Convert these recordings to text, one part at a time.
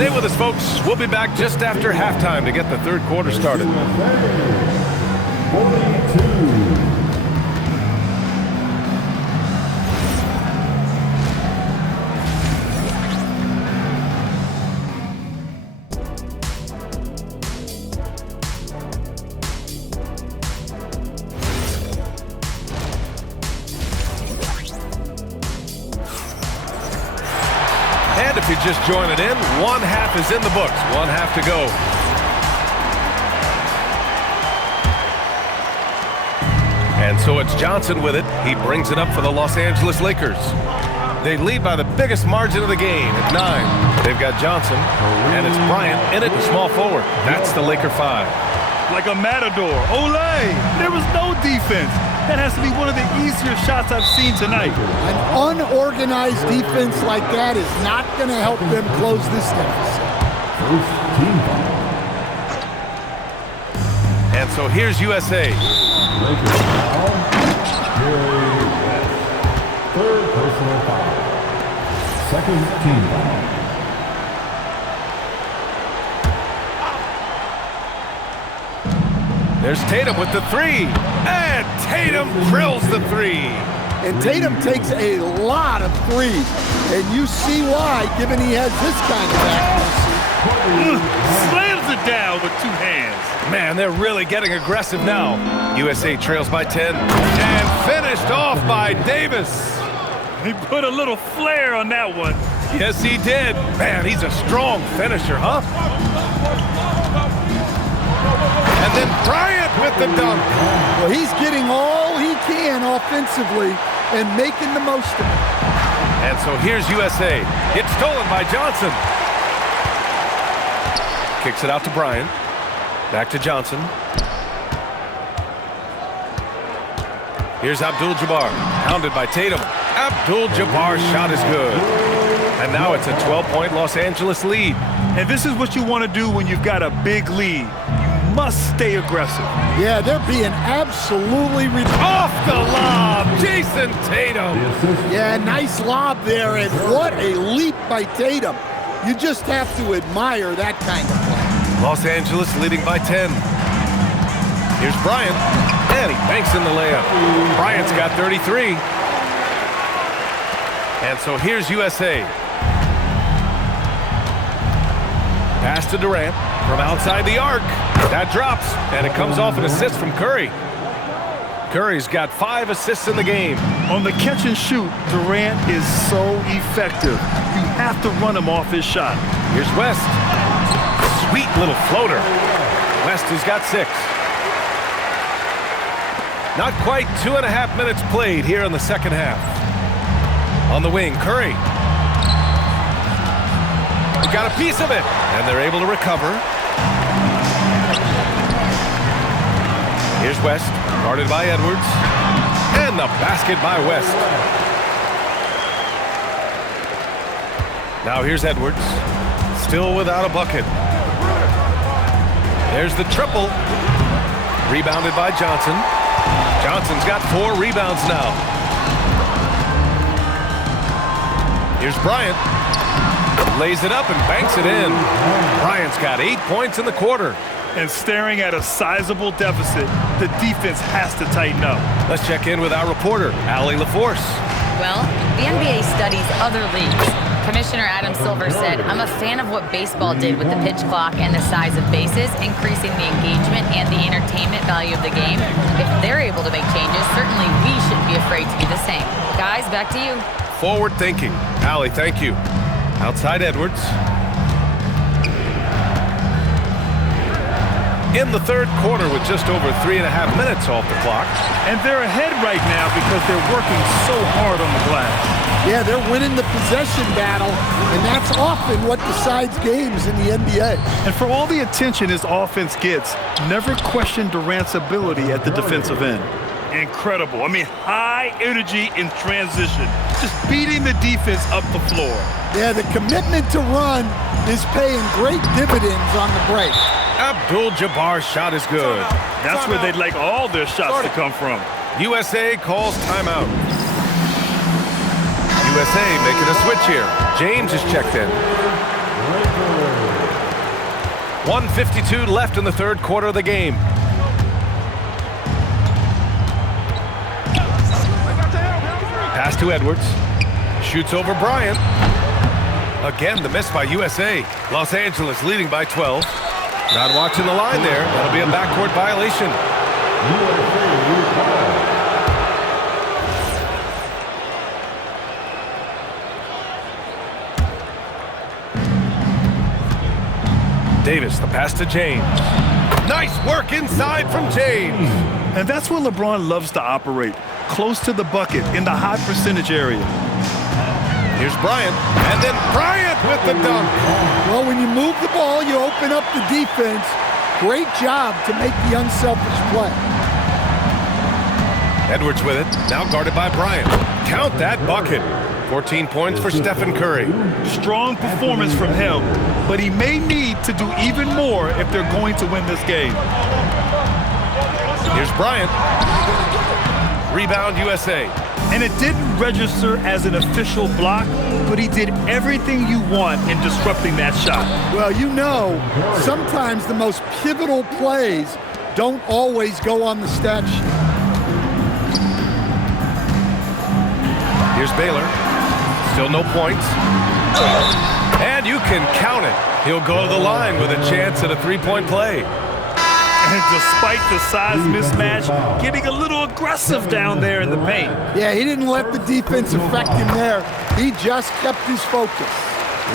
Stay with us, folks. We'll be back just after halftime to get the third quarter started. 42. And if you just join it in, one half is in the books. One half to go. And so it's Johnson with it. He brings it up for the Los Angeles Lakers. They lead by the biggest margin of the game at 9. They've got Johnson, and it's Bryant in it, the small forward. That's the Laker 5. Like a matador. Olay! There was no defense. That has to be one of the easier shots I've seen tonight. An unorganized defense like that is not going to help them close this deficit. First team foul. And so here's USA. Lakers foul. Jerry West. Third personal foul. Second team foul. There's Tatum with the 3. And Tatum drills the 3. And Tatum takes a lot of threes. And you see why, given he has this kind of accuracy. Slams it down with 2 hands. Man, they're really getting aggressive now. USA trails by 10. And finished off by Davis. He put a little flair on that one. Yes, he did. Man, he's a strong finisher, huh? And then Bryant with the dunk. Well, he's getting all he can offensively and making the most of it. And so here's USA. It's stolen by Johnson. Kicks it out to Bryant. Back to Johnson. Here's Abdul-Jabbar. Pounded by Tatum. Abdul-Jabbar's shot is good. And now it's a 12-point Los Angeles lead. And this is what you want to do when you've got a big lead. You must stay aggressive. Yeah, they're being absolutely off the lob, Jason Tatum. Yeah, nice lob there, and what a leap by Tatum. You just have to admire that kind of play. Los Angeles leading by 10. Here's Bryant, and he banks in the layup. Bryant's got 33. And so here's USA. Pass to Durant from outside the arc. That drops, and it comes off an assist from Curry. Curry's got 5 assists in the game. On the catch and shoot, Durant is so effective. You have to run him off his shot. Here's West. Sweet little floater. West has got 6. Not quite 2.5 minutes played here in the second half. On the wing, Curry. Got a piece of it, and they're able to recover. Here's West, guarded by Edwards, and the basket by West. Now here's Edwards, still without a bucket. There's the triple, rebounded by Johnson. Johnson's got 4 rebounds now. Here's Bryant. Lays it up and banks it in. Bryant's got 8 points in the quarter. And staring at a sizable deficit, the defense has to tighten up. Let's check in with our reporter, Allie LaForce. Well, the NBA studies other leagues. Commissioner Adam Silver said, "I'm a fan of what baseball did with the pitch clock and the size of bases, increasing the engagement and the entertainment value of the game. If they're able to make changes, certainly we shouldn't be afraid to do the same." Guys, back to you. Forward thinking. Allie, thank you. Outside Edwards. In the third quarter with just over 3.5 minutes off the clock. And they're ahead right now because they're working so hard on the glass. Yeah, they're winning the possession battle, and that's often what decides games in the NBA. And for all the attention his offense gets, never question Durant's ability at the defensive end. Incredible. I mean, high energy in transition. Just beating the defense up the floor. Yeah, the commitment to run is paying great dividends on the break. Abdul-Jabbar's shot is good. That's where they'd like all their shots to come from. USA calls timeout. USA making a switch here. James is checked in. 1:52 left in the third quarter of the game. Pass to Edwards. Shoots over Bryant. Again, the miss by USA. Los Angeles leading by 12. Not watching the line there. That'll be a backcourt violation. Davis, the pass to James. Nice work inside from James. And that's where LeBron loves to operate, close to the bucket in the high percentage area. Here's Bryant, and then Bryant with the dunk. Well, when you move the ball, you open up the defense. Great job to make the unselfish play. Edwards with it, now guarded by Bryant. Count that bucket. 14 points for Stephen Curry. Strong performance from him, but he may need to do even more if they're going to win this game. Here's Bryant. Rebound USA. And it didn't register as an official block, but he did everything you want in disrupting that shot. Well, you know, sometimes the most pivotal plays don't always go on the stat sheet. Here's Baylor. Still no points. And you can count it. He'll go to the line with a chance at a three-point play. And despite the size mismatch, getting a little aggressive down there in the paint. Yeah, he didn't let the defense affect him there. He just kept his focus.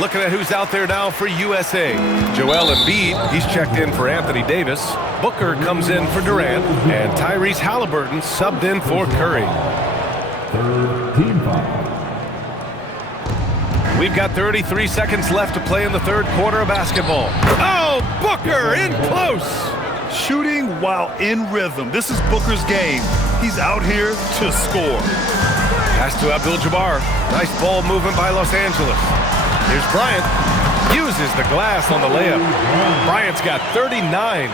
Looking at who's out there now for USA. Joel Embiid, he's checked in for Anthony Davis. Booker comes in for Durant. And Tyrese Halliburton subbed in for Curry. Third team foul. We've got 33 seconds left to play in the third quarter of basketball. Oh, Booker in close. Shooting while in rhythm. This is Booker's game. He's out here to score. Pass to Abdul-Jabbar. Nice ball movement by Los Angeles. Here's Bryant. Uses the glass on the layup. Bryant's got 39.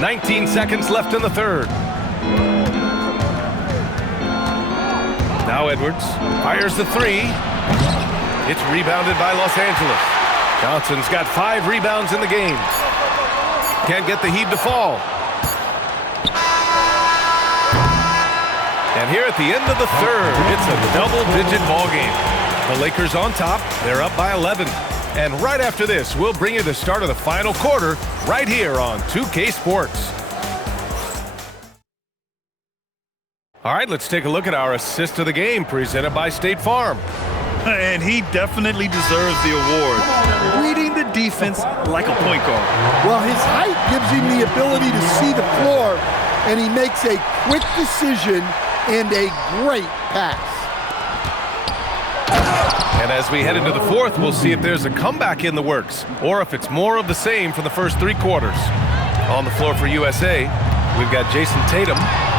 19 seconds left in the third. Now Edwards fires the three. It's rebounded by Los Angeles. Johnson's got 5 rebounds in the game. Can't get the Heat to fall. And here at the end of the third, it's a double-digit ball game. The Lakers on top. They're up by 11. And right after this, we'll bring you the start of the final quarter right here on 2K Sports. All right, let's take a look at our assist of the game presented by State Farm. And he definitely deserves the award. Reading the defense like a point guard. Well, his height gives him the ability to see the floor, and he makes a quick decision and a great pass. And as we head into the fourth, we'll see if there's a comeback in the works or if it's more of the same for the first 3 quarters. On the floor for USA, we've got Jason Tatum,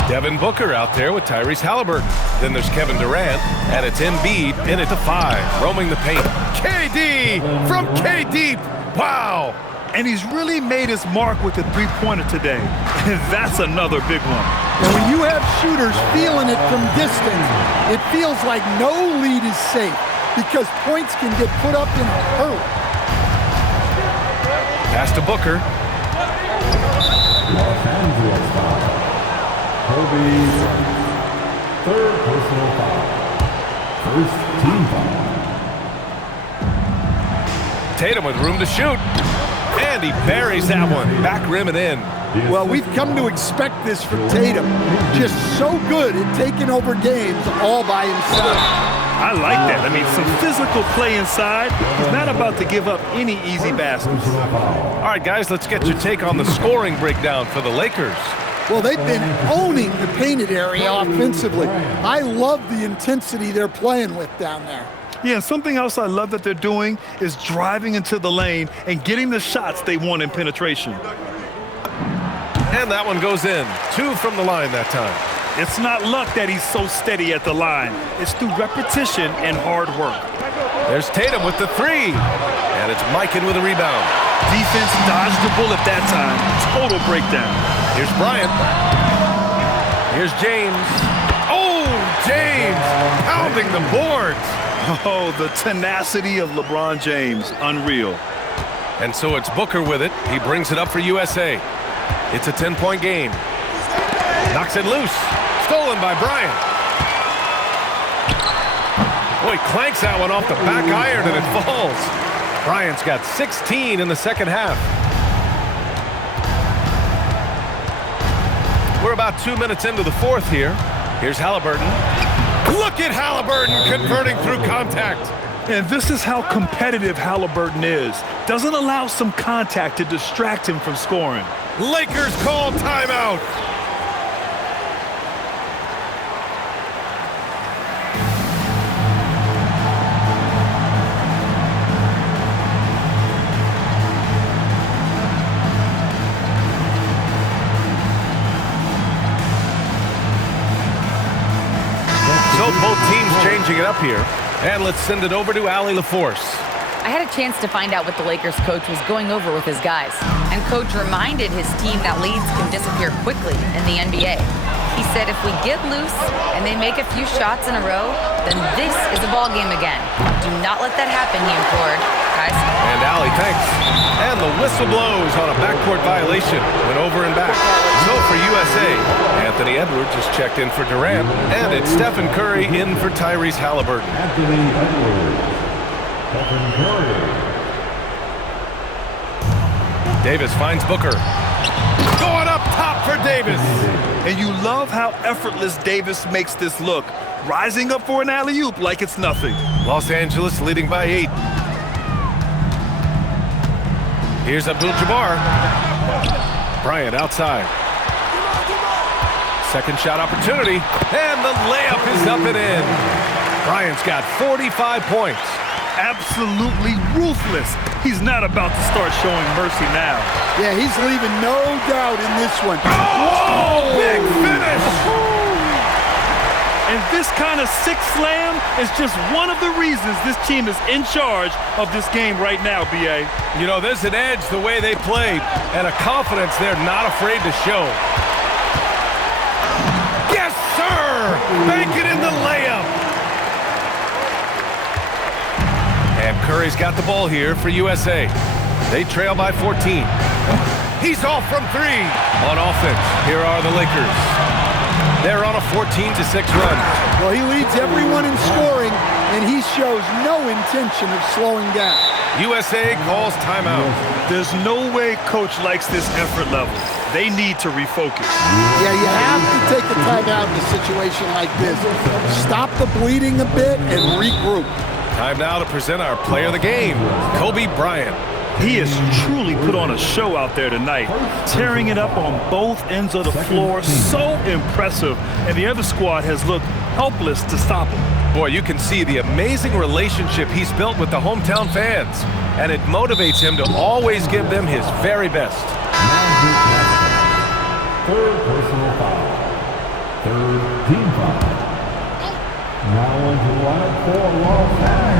Devin Booker out there with Tyrese Halliburton. Then there's Kevin Durant, and it's Embiid in at the 5, roaming the paint. KD from KD. Wow. And he's really made his mark with the three-pointer today. And that's another big one. And when you have shooters feeling it from distance, it feels like no lead is safe because points can get put up in a hurry. Pass to Booker. Los Angeles foul. Kobe Bryant. Third personal foul. First team foul. Tatum with room to shoot. And he buries that one. Back rim and in. Well, we've come to expect this from Tatum. Just so good at taking over games all by himself. I like that. I mean, some physical play inside. He's not about to give up any easy baskets. All right, guys, let's get your take on the scoring breakdown for the Lakers. Well, they've been owning the painted area offensively. I love the intensity they're playing with down there. Yeah, and something else I love that they're doing is driving into the lane and getting the shots they want in penetration. And that one goes in. 2 from the line that time. It's not luck that he's so steady at the line. It's through repetition and hard work. There's Tatum with the 3. And it's Mikan with a rebound. Defense dodged the bullet that time. Total breakdown. Here's Bryant. Here's James. Oh, James pounding the boards. Oh, the tenacity of LeBron James. Unreal. And so it's Booker with it. He brings it up for USA. It's a 10-point game. Knocks it loose. Stolen by Bryant. Boy, clanks that one off the back iron and it falls. Bryant's got 16 in the second half. We're about 2 minutes into the fourth here. Here's Halliburton. Look at Halliburton converting through contact. And this is how competitive Halliburton is. Doesn't allow some contact to distract him from scoring. Lakers call timeout. So both teams changing it up here. And let's send it over to Allie LaForce. I had a chance to find out what the Lakers coach was going over with his guys. And coach reminded his team that leads can disappear quickly in the NBA. He said if we get loose and they make a few shots in a row, then this is a ball game again. Do not let that happen, he implored. Guys. And Allie, thanks. And the whistle blows on a backcourt violation. Went over and back. So for USA, Anthony Edwards is checked in for Durant, and it's Stephen Curry in for Tyrese Halliburton. Anthony Edwards. Stephen Curry. Davis finds Booker. Going up top for Davis. And you love how effortless Davis makes this look. Rising up for an alley-oop like it's nothing. Los Angeles leading by 8. Here's Abdul-Jabbar. Bryant outside. Second shot opportunity. And the layup is up and in. Bryant's got 45 points. Absolutely ruthless. He's not about to start showing mercy now. Yeah, he's leaving no doubt in this one. Oh, big finish! And this kind of sixth slam is just one of the reasons this team is in charge of this game right now, B.A. You know, there's an edge the way they played and a confidence they're not afraid to show. Yes, sir! Bank it in the layup. And Curry's got the ball here for USA. They trail by 14. He's off from 3. On offense, here are the Lakers. They're on a 14-6 run. Well, he leads everyone in scoring, and he shows no intention of slowing down. USA calls timeout. There's no way coach likes this effort level. They need to refocus. Yeah, you have to take a timeout in a situation like this. Stop the bleeding a bit and regroup. Time now to present our player of the game, Kobe Bryant. He has truly put on a show out there tonight, tearing it up on both ends of the floor. So impressive, and the other squad has looked helpless to stop him. Boy, you can see the amazing relationship he's built with the hometown fans, and it motivates him to always give them his very best. Third personal foul. Third team foul. Now into the line for Los Angeles.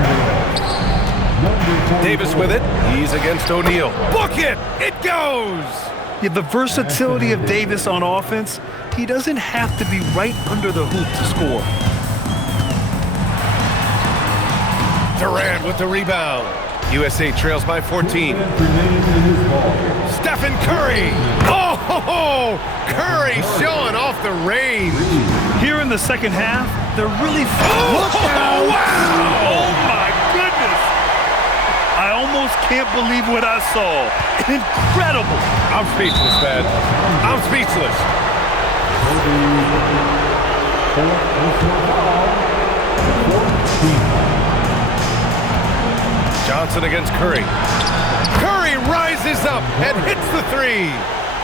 Davis with it. He's against O'Neal. Book it! It goes! Yeah, the versatility of Davis on offense, he doesn't have to be right under the hoop to score. Durant with the rebound. USA trails by 14. Stephen Curry. Oh, Curry showing off the range. Here in the second half, they're really... Oh, wow! Oh, my goodness! I almost can't believe what I saw. Incredible! I'm speechless, man. I'm speechless. Johnson against Curry. Curry rises up and hits the 3.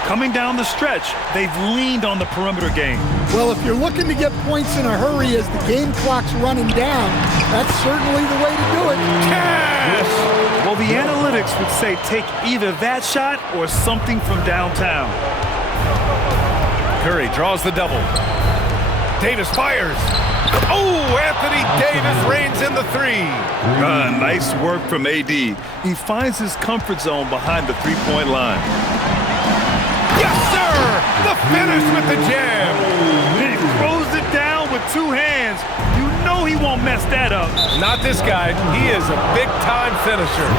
Coming down the stretch, they've leaned on the perimeter game. Well, if you're looking to get points in a hurry as the game clock's running down, that's certainly the way to do it. Cash! Well, the analytics would say take either that shot or something from downtown. Curry draws the double. Davis fires. Oh, Anthony Davis reigns in the 3. Nice work from AD. He finds his comfort zone behind the three-point line. Yes, sir! The finish with the jam. He throws it down with 2 hands. You know he won't mess that up. Not this guy. He is a big-time finisher.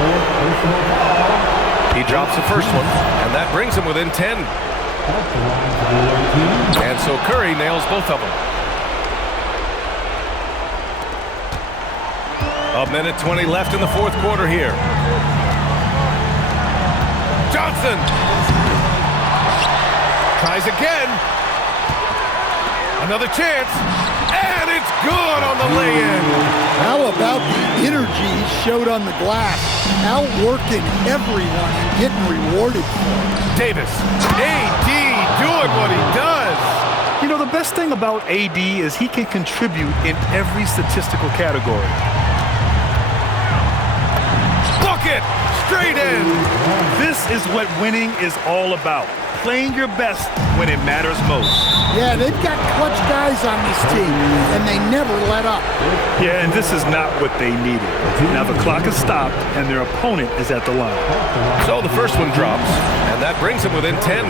Fourth personal foul. He drops the first one, and that brings him within 10. At the line for the 18. And so Curry nails both of them. A minute 20 left in the fourth quarter here. Johnson tries again. Another chance, and it's good on the lay-in. How about the energy he showed on the glass? Outworking everyone and getting rewarded for it. Davis, AD doing what he does. You know, the best thing about AD is he can contribute in every statistical category. Bucket, straight in. This is what winning is all about. Playing your best when it matters most. Yeah, they've got clutch guys on this team, and they never let up. Yeah, and this is not what they needed. Now the clock is stopped, and their opponent is at the line. So the first one drops, and that brings him within 10.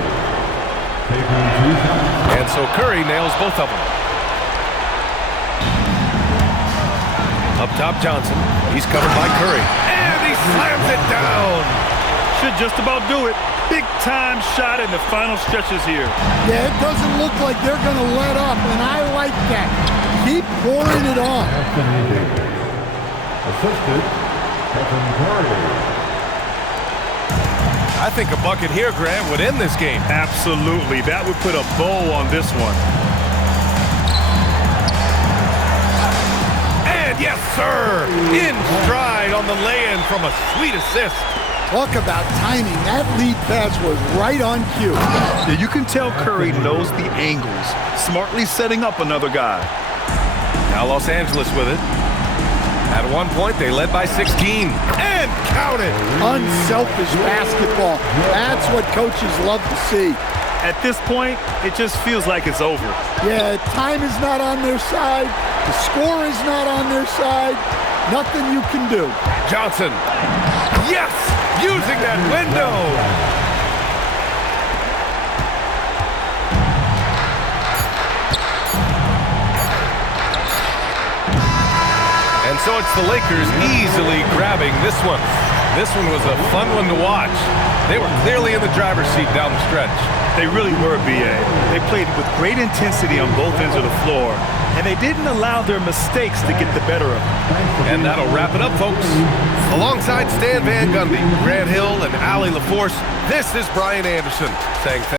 And so Curry nails both of them. Up top, Johnson. He's covered by Curry. And he slams it down. Should just about do it. Big time shot in the final stretches here. Yeah, it doesn't look like they're going to let up, and I like that. Keep pouring it on. Assisted, Kevin Curry. I think a bucket here, Grant, would end this game. Absolutely. That would put a bow on this one. And yes, sir, in stride on the lay-in from a sweet assist. Talk about timing. That lead pass was right on cue. Yeah, you can tell Curry knows the angles, smartly setting up another guy. Now Los Angeles with it. At one point, they led by 16. And count it! Unselfish basketball. That's what coaches love to see. At this point, it just feels like it's over. Yeah, time is not on their side. The score is not on their side. Nothing you can do. Johnson. Yes! Using that window! And so it's the Lakers easily grabbing this one. This one was a fun one to watch. They were clearly in the driver's seat down the stretch. They really were, B.A. They played with great intensity on both ends of the floor, and they didn't allow their mistakes to get the better of them. And that'll wrap it up, folks. Alongside Stan Van Gundy, Grant Hill, and Allie LaForce, this is Brian Anderson saying thank you.